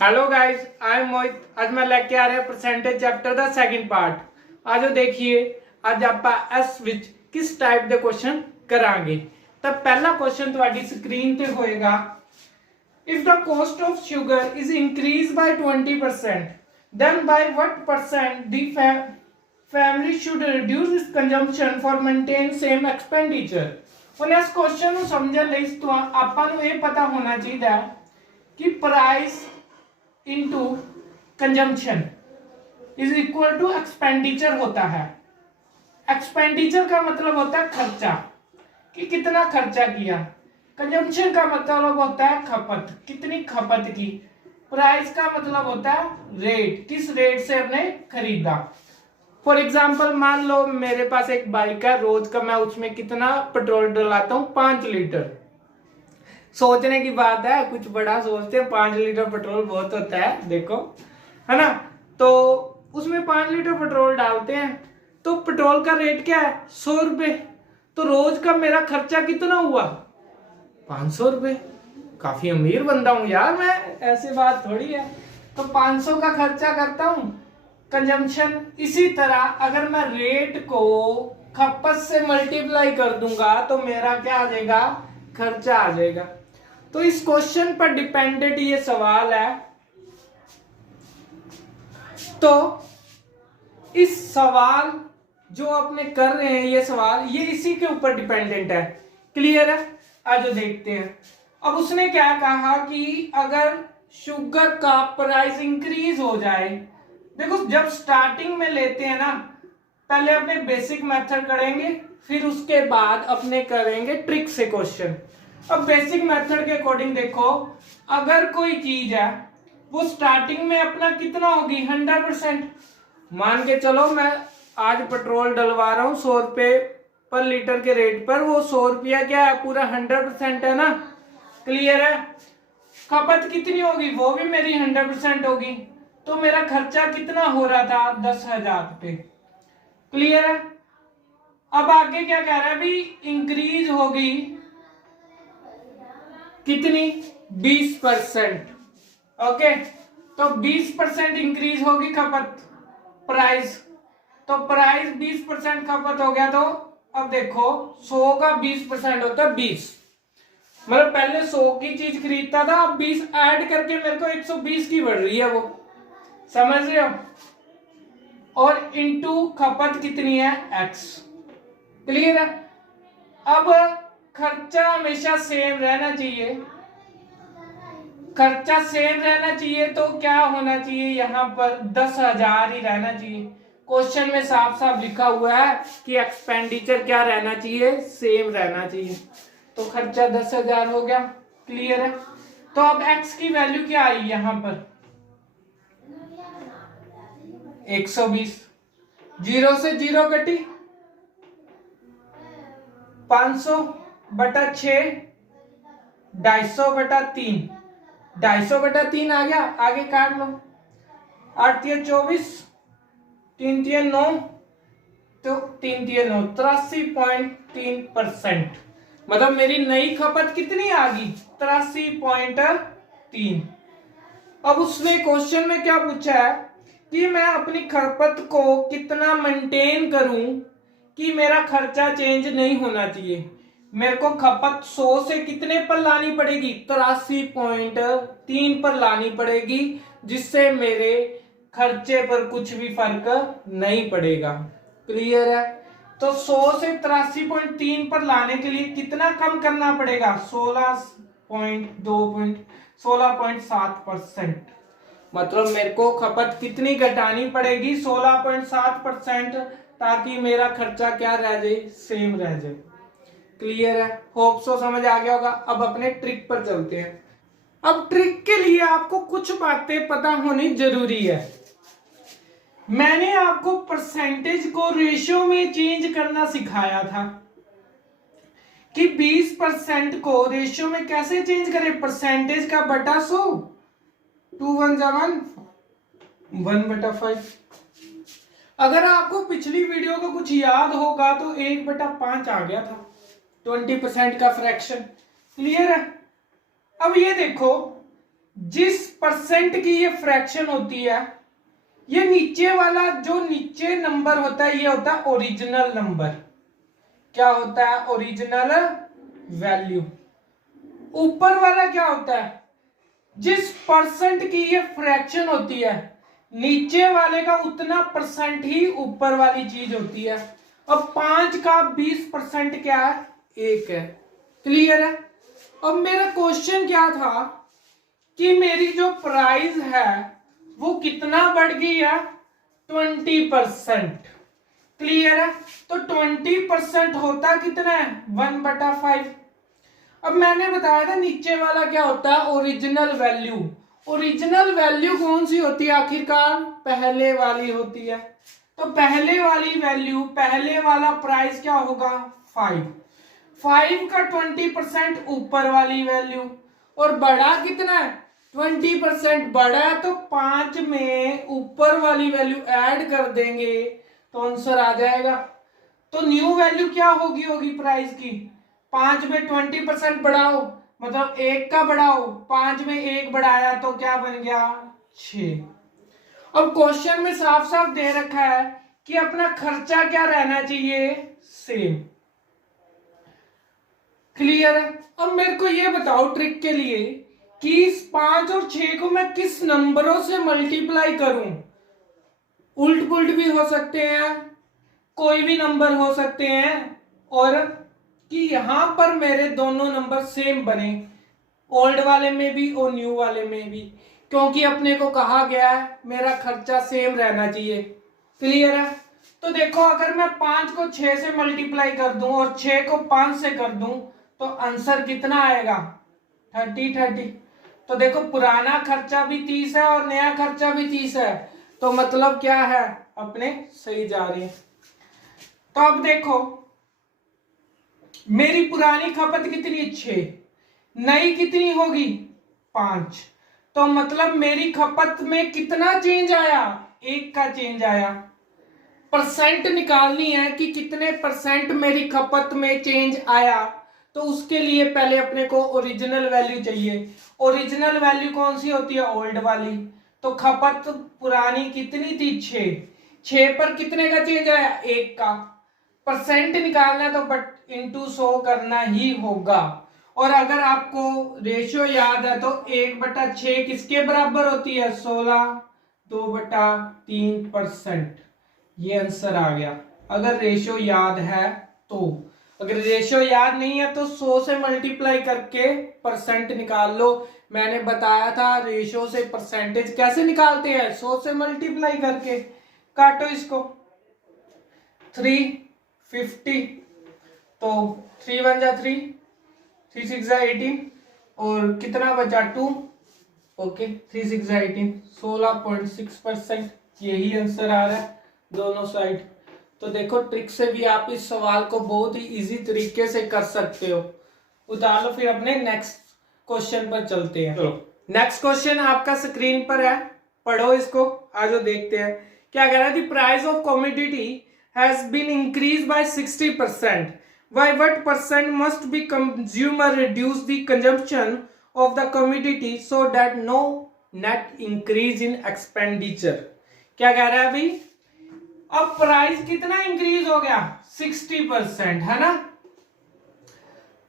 Hello guys, I am मोहित। आज मैं लेके आ रहा परसेंटेज चैप्टर ਦਾ ਸੈਕਿੰਡ ਪਾਰਟ। ਆਜੋ ਦੇਖੀਏ ਅੱਜ ਆਪਾਂ ਇਸ ਵਿੱਚ ਕਿਸ ਟਾਈਪ ਦੇ ਕੁਐਸਚਨ ਕਰਾਂਗੇ। ਤਾਂ ਪਹਿਲਾ ਕੁਐਸਚਨ ਤੁਹਾਡੀ ਸਕਰੀਨ ਤੇ ਹੋਏਗਾ, if the cost of sugar is increased by 20%, then by what percent the family should reduce its consumption for maintain same expenditure। ਹੁਣ ਇਸ ਕੁਐਸਚਨ ਨੂੰ ਸਮਝਣ ਲਈ ਆਪਾਂ ਨੂੰ ਇਹ ਪਤਾ ਹੋਣਾ ਚਾਹੀਦਾ ਹੈ कि price into consumption is equal to expenditure होता है। एक्सपेंडिचर का मतलब होता है खर्चा, कि कितना खर्चा किया। कंजम्पशन का मतलब होता है खपत, कितनी खपत की। प्राइस का मतलब होता है रेट, किस रेट से हमने खरीदा। फॉर एग्जाम्पल मान लो मेरे पास एक बाइक है, रोज का मैं उसमें कितना पेट्रोल डलाता हूँ, 5 लीटर। सोचने की बात है, कुछ बड़ा सोचते हैं, 5 लीटर पेट्रोल बहुत होता है, देखो है ना। तो उसमें 5 लीटर पेट्रोल डालते हैं, तो पेट्रोल का रेट क्या है, 100 रुपए। तो रोज का मेरा खर्चा कितना हुआ, 500 रुपए। काफी अमीर बंदा हूं यार मैं, ऐसी बात थोड़ी है। तो 500 का खर्चा करता हूं कंजम्पशन। इसी तरह अगर मैं रेट को खपत से मल्टीप्लाई कर दूंगा तो मेरा क्या आ जाएगा, खर्चा आ जाएगा। तो इस क्वेश्चन पर डिपेंडेंट ये सवाल है। तो इस सवाल जो अपने कर रहे हैं, ये सवाल ये इसी के ऊपर डिपेंडेंट है। क्लियर है? आज देखते हैं। अब उसने क्या कहा कि अगर शुगर का प्राइस इंक्रीज हो जाए, देखो जब स्टार्टिंग में लेते हैं ना, पहले अपने बेसिक मेथड करेंगे, फिर उसके बाद अपने करेंगे ट्रिक से क्वेश्चन। अब बेसिक मेथड के अकॉर्डिंग देखो, अगर कोई चीज है वो स्टार्टिंग में अपना कितना होगी, 100%। मान के चलो मैं आज पेट्रोल डलवा रहा हूं 100 रुपए पर लीटर के रेट पर, वो 100 रुपया क्या है, पूरा 100% है ना। क्लियर है? खपत कितनी होगी, वो भी मेरी 100% होगी। तो मेरा खर्चा कितना हो रहा था, 10,000 रुपये। क्लियर है? अब आगे क्या कह रहा है, अभी इंक्रीज होगी कितनी, 20%। ओके, तो 20% इंक्रीज होगी खपत, प्राइस। तो प्राइस 20% खपत हो गया। तो अब देखो 100 का 20% होता है 20, मतलब पहले 100 की चीज खरीदता था, अब 20 ऐड करके मेरे को 120 की बढ़ रही है, वो समझ रहे हो। और इनटू खपत कितनी है, x। क्लियर है? अब खर्चा हमेशा सेम रहना चाहिए, खर्चा सेम रहना चाहिए। तो क्या होना चाहिए, यहाँ पर 10,000 ही रहना चाहिए। क्वेश्चन में साफ साफ लिखा हुआ है कि एक्सपेंडिचर क्या रहना चाहिए, सेम रहना चाहिए। तो खर्चा 10,000 हो गया। क्लियर है? तो अब x की वैल्यू क्या आई, यहाँ पर 120। 0 से 0 कटी, 500 बटा 6, 250 बटा 3, 250 बटा 3 आ गया। आगे काट लो, 8 3 24, 3 3 9, तो 3 3 9, 83.3%। मतलब मेरी नई खपत कितनी आ गई, 83.3। अब उसने क्वेश्चन में क्या पूछा है कि मैं अपनी खपत को कितना मेंटेन करूं कि मेरा खर्चा चेंज नहीं होना चाहिए। मेरे को खपत 100 से कितने पर लानी पड़ेगी, 83.3 पर लानी पड़ेगी, जिससे मेरे खर्चे पर कुछ भी फर्क नहीं पड़ेगा। क्लियर है? तो 100 से 83.3 पर लाने के लिए कितना कम करना पड़ेगा, 16.7%। मतलब मेरे को खपत कितनी घटानी पड़ेगी, 16.7%, ताकि मेरा खर्चा क्या रह जाए, सेम रह जाए। क्लियर है? होप सो समझ आ गया होगा। अब अपने ट्रिक पर चलते हैं। अब ट्रिक के लिए आपको कुछ बातें पता होनी जरूरी है। मैंने आपको परसेंटेज को रेशियो में चेंज करना सिखाया था कि 20% को रेशियो में कैसे चेंज करें, परसेंटेज का बटा 100, 2 1 जा 1, 1/5। अगर आपको पिछली वीडियो का कुछ याद होगा तो 1/5 आ गया था, 20% का फ्रैक्शन। क्लियर है? अब ये देखो जिस परसेंट की ये फ्रैक्शन होती है, ये नीचे वाला जो नीचे नंबर होता है ये होता है ओरिजिनल नंबर। क्या होता है? Original value. ऊपर वाला क्या होता है? जिस परसेंट की ये फ्रैक्शन होती है, नीचे वाले का उतना परसेंट ही ऊपर वाली चीज होती है। अब 5 का 20% क्या है? 1 है। क्लियर है? अब मेरा क्वेश्चन क्या था कि मेरी जो प्राइस है वो कितना बढ़ गई है? 20%। क्लियर है? तो 20% होता कितना है? 1/5। अब मैंने बताया था नीचे वाला क्या होता है? Original value. ओरिजिनल वैल्यू कौन सी होती है आखिरकार? पहले वाली होती है। तो पहले वाली वैल्यू, पहले वाला प्राइस क्या होगा? 5। 5 का 20% ऊपर वाली वैल्यू। और बड़ा कितना है? 20% बड़ा है तो 5 में ऊपर वाली वैल्यू ऐड कर देंगे तो आंसर आ जाएगा। तो न्यू वैल्यू क्या होगी प्राइस की? 5 में 20% बढ़ाओ, मतलब 1 का बढ़ाओ, 5 में 1 बढ़ाया तो क्या बन गया? 6। अब क्वेश्चन में साफ साफ दे रखा है कि अपना खर्चा क्या रहना चाहिए? सेम। क्लियर है? अब मेरे को ये बताओ ट्रिक के लिए कि इस 5 और 6 को मैं किस नंबरों से मल्टीप्लाई करूं? उल्ट पुल्ट भी हो सकते हैं, कोई भी नंबर हो सकते हैं, और कि यहां पर मेरे दोनों नंबर सेम बने, ओल्ड वाले में भी और न्यू वाले में भी, क्योंकि अपने को कहा गया है मेरा खर्चा सेम रहना चाहिए। क्लियर है? तो देखो अगर मैं 5 को 6 से मल्टीप्लाई कर दूं और 6 को 5 से कर दूं तो आंसर कितना आएगा? 30। तो देखो पुराना खर्चा भी 30 है और नया खर्चा भी 30 है, तो मतलब क्या है? अपने सही जा रही है। तो अब देखो मेरी पुरानी खपत कितनी? 6। नई कितनी होगी? 5। तो मतलब मेरी खपत में कितना चेंज आया? 1 का चेंज आया। परसेंट निकालनी है कि कितने परसेंट मेरी खपत में चेंज आया, तो उसके लिए पहले अपने को ओरिजिनल वैल्यू चाहिए। ओरिजिनल वैल्यू कौन सी होती है? ओल्ड वाली। तो खपत पुरानी कितनी थी? 6। 6 पर कितने का चेंज आया? 1 का। परसेंट निकालना है तो बट इंटू 100 करना ही होगा। और अगर आपको रेशियो याद है तो 1/6 किसके बराबर होती है? 16। 2/3%। ये आंसर आ गया अगर रेशियो याद है तो। अगर रेशियो याद नहीं है तो 100 से मल्टीप्लाई करके परसेंट निकाल लो। मैंने बताया था रेशियो से परसेंटेज कैसे निकालते हैं? 100 से मल्टीप्लाई करके। काटो इसको। 350, तो 3 1 जा 3, 3 6 जा 18, और कितना बचा? 2। ओके, 3 6 जा 18, 16.6%। यही आंसर आ रहा है दोनों साइड। तो देखो ट्रिक से भी आप इस सवाल को बहुत ही इजी तरीके से कर सकते हो। उतार लो, फिर अपने नेक्स्ट क्वेश्चन पर चलते हैं। चलो नेक्स्ट क्वेश्चन आपका स्क्रीन पर है, पढ़ो इसको। आज देखते हैं क्या कह रहा है। The price of commodity has been increase by 60%. By what percent must be consumer reduce the consumption of the commodity so that no net increase in expenditure? क्या कह रहा है अभी? अब प्राइस कितना इंक्रीज हो गया? 60%, है ना?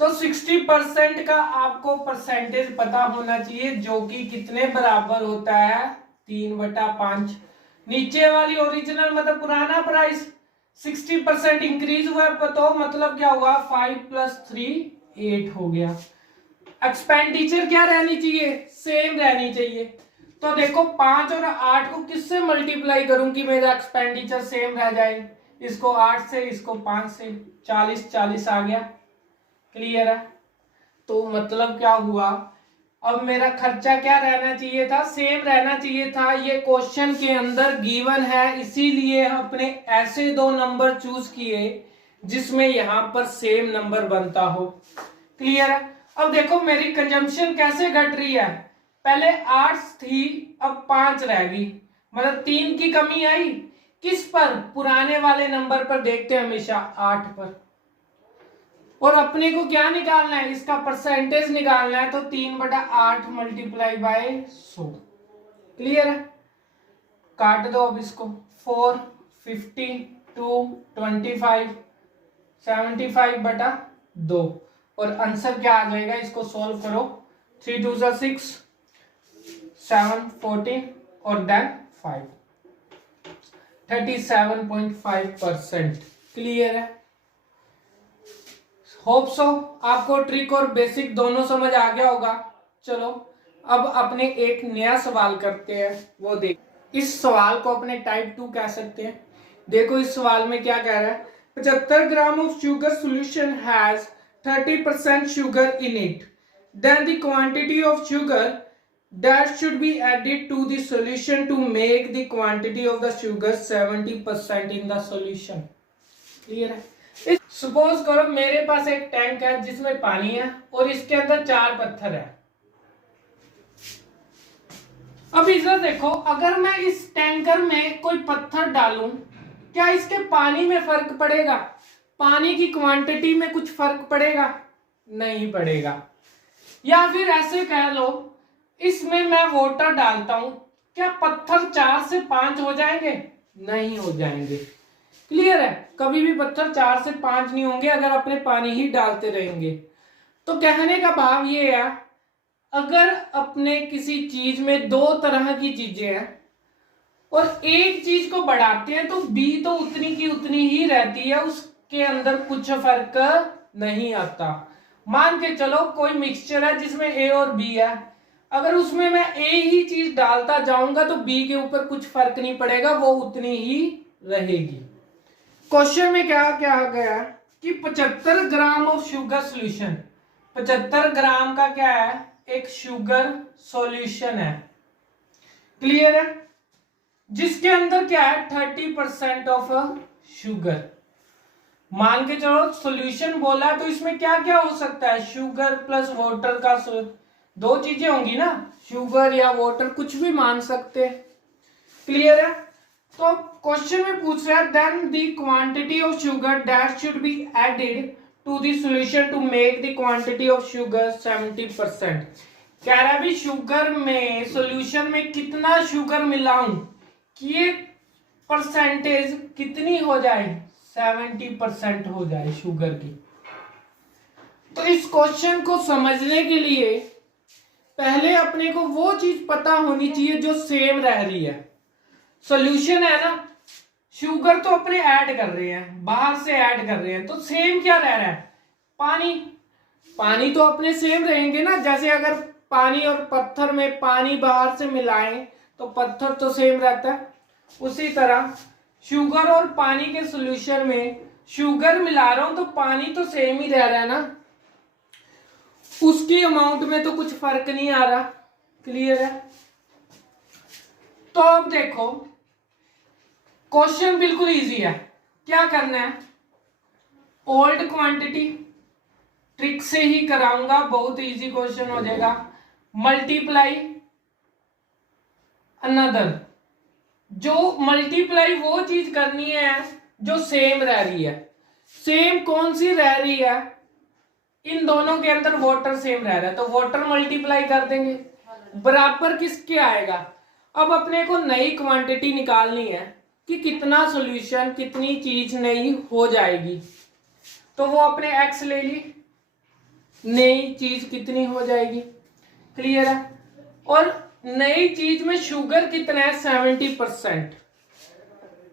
तो 60% का आपको परसेंटेज पता होना चाहिए, जो कि कितने बराबर होता है? 3/5। नीचे वाली ओरिजिनल मतलब पुराना प्राइस 60% इंक्रीज हुआ तो मतलब क्या हुआ? 5 + 3 8 हो गया। एक्सपेंडिचर क्या रहनी चाहिए? सेम रहनी चाहिए। तो देखो 5 और 8 को किससे मल्टीप्लाई करूं कि मेरा एक्सपेंडिचर सेम रह जाए? इसको 8 से, इसको 5 से, 40 आ गया। क्लियर है? तो मतलब क्या हुआ? अब मेरा खर्चा क्या रहना चाहिए था? सेम रहना चाहिए था। ये क्वेश्चन के अंदर गिवन है, इसीलिए अपने ऐसे दो नंबर चूज किए जिसमें यहां पर सेम नंबर बनता हो। क्लियर है? अब देखो मेरी कंजम्पशन कैसे घट रही है। पहले 8 थी, अब 5 रह गई, मतलब 3 की कमी आई। किस पर? पुराने वाले नंबर पर देखते हैं हमेशा, 8 पर। और अपने को क्या निकालना है, इसका परसेंटेज निकालना है, तो 3/8 मल्टीप्लाई बाय 100। क्लियर है? काट दो अब इसको। 4, 50, 2, 25, 75/2 और आंसर क्या आ जाएगा, इसको सॉल्व करो। 3 2 6, 7 14 और देन 5, 37.5%। क्लियर है? होप सो आपको ट्रिक और बेसिक दोनों समझ आ गया होगा। चलो अब अपने एक नया सवाल करते हैं, वो देख। इस सवाल को अपने टाइप 2 कह सकते हैं। देखो इस सवाल में क्या कह रहा है, 75 gram of sugar solution has 30% sugar in it, then the quantity of sugar that should be added to the solution to make the quantity of the sugar 70% in the solution। Clear है? Suppose करो मेरे पास एक tank है जिसमें पानी है और इसके अंदर 4 पत्थर है। अब इधर देखो, अगर मैं इस टैंकर में कोई पत्थर डालूं, क्या इसके पानी में फर्क पड़ेगा? पानी की क्वांटिटी में कुछ फर्क पड़ेगा? नहीं पड़ेगा। या फिर ऐसे कह लो, इसमें मैं वाटर डालता हूं, क्या पत्थर 4 से 5 हो जाएंगे? नहीं हो जाएंगे। क्लियर है? कभी भी पत्थर 4 से 5 नहीं होंगे अगर अपने पानी ही डालते रहेंगे। तो कहने का भाव ये है, अगर अपने किसी चीज में 2 तरह की चीजें हैं और एक चीज को बढ़ाते हैं तो बी तो उतनी की उतनी ही रहती है, उसके अंदर कुछ फर्क नहीं आता। मान के चलो कोई मिक्सचर है जिसमें ए और बी है, अगर उसमें मैं ए ही चीज डालता जाऊंगा तो बी के ऊपर कुछ फर्क नहीं पड़ेगा, वो उतनी ही रहेगी। क्वेश्चन में क्या क्या गया कि 75 ग्राम ऑफ शुगर सॉल्यूशन, 75 ग्राम का क्या है, एक शुगर सॉल्यूशन है। क्लियर है? जिसके अंदर क्या है, 30% ऑफ शुगर। मान के चलो सॉल्यूशन बोला तो इसमें क्या क्या हो सकता है, शुगर प्लस वाटर का 2 चीजें होंगी ना, शुगर या वाटर, कुछ भी मान सकते हैं। क्लियर है? तो क्वेश्चन में पूछ रहा है then the quantity of sugar that should be added to the solution to make the quantity of sugar 70%। कह रहा है भी शुगर में, सॉल्यूशन में कितना शुगर मिलाऊं कि ये परसेंटेज कितनी हो जाए, 70% हो जाए शुगर की। तो इस क्वेश्चन को समझने के लिए पहले अपने को वो चीज पता होनी चाहिए जो सेम रह रही है। सॉल्यूशन है ना, शुगर तो अपने ऐड कर रहे हैं, बाहर से ऐड कर रहे हैं, तो सेम क्या रह रहा है, पानी। पानी तो अपने सेम रहेंगे ना, जैसे अगर पानी और पत्थर में पानी बाहर से मिलाएं तो पत्थर तो सेम रहता है, उसी तरह शुगर और पानी के सॉल्यूशन में शुगर मिला रहा हूं तो पानी तो सेम ही रह रहा है ना, उसकी अमाउंट में तो कुछ फर्क नहीं आ रहा। क्लियर है? तो अब देखो क्वेश्चन बिल्कुल इजी है। क्या करना है, ओल्ड क्वांटिटी, ट्रिक से ही कराऊंगा, बहुत इजी क्वेश्चन हो जाएगा, मल्टीप्लाई अनदर। जो मल्टीप्लाई वो चीज करनी है जो सेम रह रही है। सेम कौन सी रह रही है, इन दोनों के अंदर वाटर सेम रह रहा है तो वाटर मल्टीप्लाई कर देंगे, बराबर किसके आएगा। अब अपने को नई क्वांटिटी निकालनी है कि कितना सॉल्यूशन, कितनी चीज नई हो जाएगी, तो वो अपने x ले ली, नई चीज कितनी हो जाएगी। क्लियर है? और नई चीज में शुगर कितना है, 70%।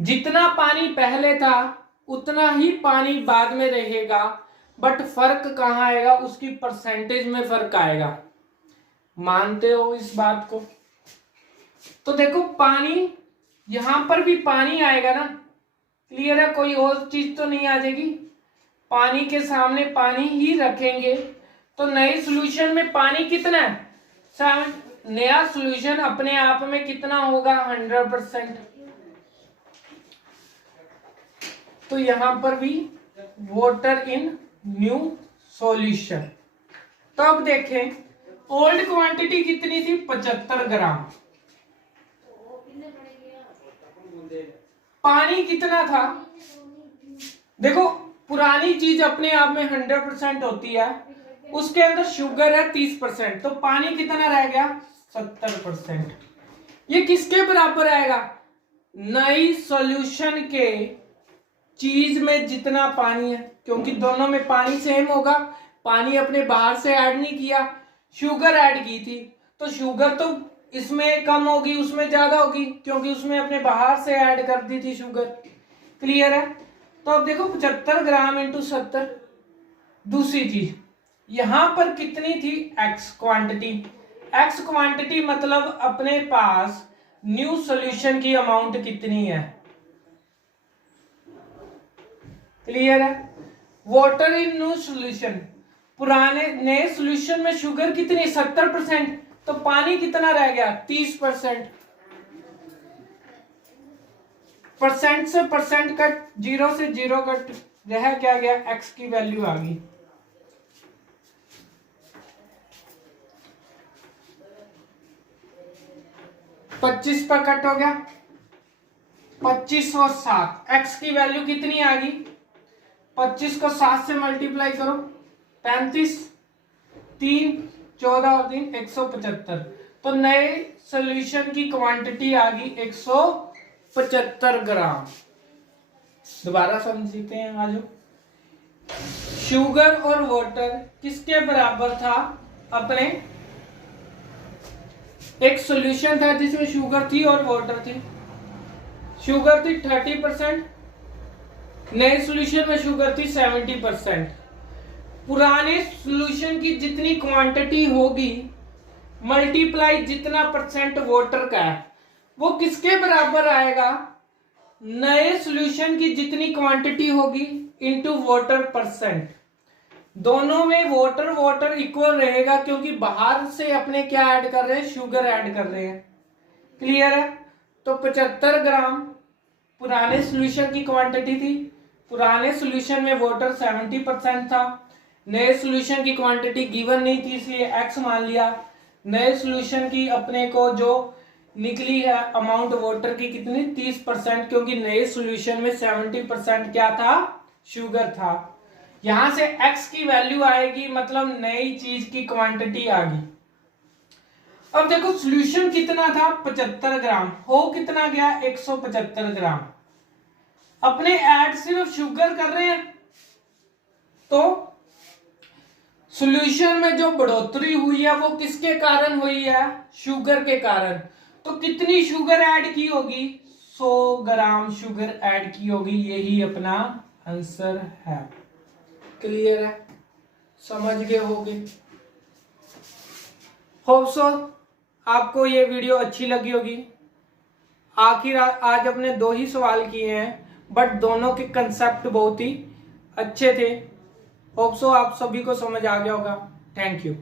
जितना पानी पहले था उतना ही पानी बाद में रहेगा, बट फर्क कहां आएगा, उसकी परसेंटेज में फर्क आएगा। मानते हो इस बात को? तो देखो पानी, यहां पर भी पानी आएगा ना। क्लियर है? कोई और चीज तो नहीं आ जाएगी, पानी के सामने पानी ही रखेंगे तो नए सॉल्यूशन में पानी कितना है, 7। नया सॉल्यूशन अपने आप में कितना होगा, 100%। तो यहां पर भी वाटर इन न्यू सॉल्यूशन। तो अब देखें ओल्ड क्वांटिटी कितनी थी, 75 ग्राम। पानी कितना था, देखो पुरानी चीज अपने आप में 100% होती है, उसके अंदर शुगर है 30%, तो पानी कितना रह गया 70%। ये किसके बराबर आएगा, नई सॉल्यूशन के चीज में जितना पानी है, क्योंकि दोनों में पानी सेम होगा, पानी अपने बाहर से ऐड नहीं किया, शुगर ऐड की थी, तो शुगर तो इसमें कम होगी उसमें ज्यादा होगी, क्योंकि उसमें अपने बाहर से ऐड कर दी थी शुगर। क्लियर है। तो अब देखो 75 ग्राम इंटू 70। दूसरी चीज यहां पर कितनी थी, एक्स क्वांटिटी। एक्स क्वांटिटी मतलब अपने पास न्यू सॉल्यूशन की अमाउंट कितनी है। क्लियर है। वाटर इन न्यू सॉल्यूशन, पुराने नए सॉल्यूशन में शुगर कितनी 70%, तो पानी कितना रह गया 30%। परसेंट से परसेंट कट, जीरो से जीरो कट, रह क्या गया, एक्स की वैल्यू आ गई। पच्चीस पर कट हो गया, 25 और 7, एक्स की वैल्यू कितनी आ गई, 25 को 7 से मल्टीप्लाई करो, 35, 3, 14 और 3, 175। तो नए सॉल्यूशन की क्वांटिटी आ गई 175 ग्राम। दोबारा समझते हैं आज। शुगर और वाटर किसके बराबर था, अपने एक सॉल्यूशन था जिसमें शुगर थी और वाटर थी। शुगर थी 30%, नए सॉल्यूशन में शुगर थी 70%। पुराने सॉल्यूशन की जितनी क्वांटिटी होगी मल्टीप्लाई जितना परसेंट वाटर का है, वो किसके बराबर आएगा, नए सॉल्यूशन की जितनी क्वांटिटी होगी इनटू वाटर परसेंट। दोनों में वाटर वाटर इक्वल रहेगा, क्योंकि बाहर से अपने क्या ऐड कर रहे हैं, शुगर ऐड कर रहे हैं। क्लियर है। तो 75 ग्राम पुराने सॉल्यूशन की क्वांटिटी थी, पुराने सॉल्यूशन में वाटर 70% था, नए सॉल्यूशन की क्वांटिटी गिवन नहीं थी इसलिए x मान लिया। नए सॉल्यूशन की अपने को जो निकली है अमाउंट वाटर की कितनी 30%, क्योंकि नए सॉल्यूशन में 70% क्या था, शुगर था। यहां से x की वैल्यू आएगी, मतलब नई चीज की क्वांटिटी आ गई। अब देखो सॉल्यूशन कितना था 75 ग्राम, हो कितना गया 175 ग्राम। अपने ऐड सिर्फ शुगर कर रहे हैं, तो सॉल्यूशन में जो बढ़ोतरी हुई है वो किसके कारण हुई है, शुगर के कारण। तो कितनी शुगर ऐड की होगी, 100 ग्राम शुगर ऐड की होगी, यही अपना आंसर है। क्लियर है, समझ गए होगे। होप सो आपको ये वीडियो अच्छी लगी होगी। आखिर आज अपने 2 ही सवाल किए हैं, बट दोनों के कंसेप्ट बहुत ही अच्छे थे। होप सो आप सभी को समझ आ गया होगा। Thank you.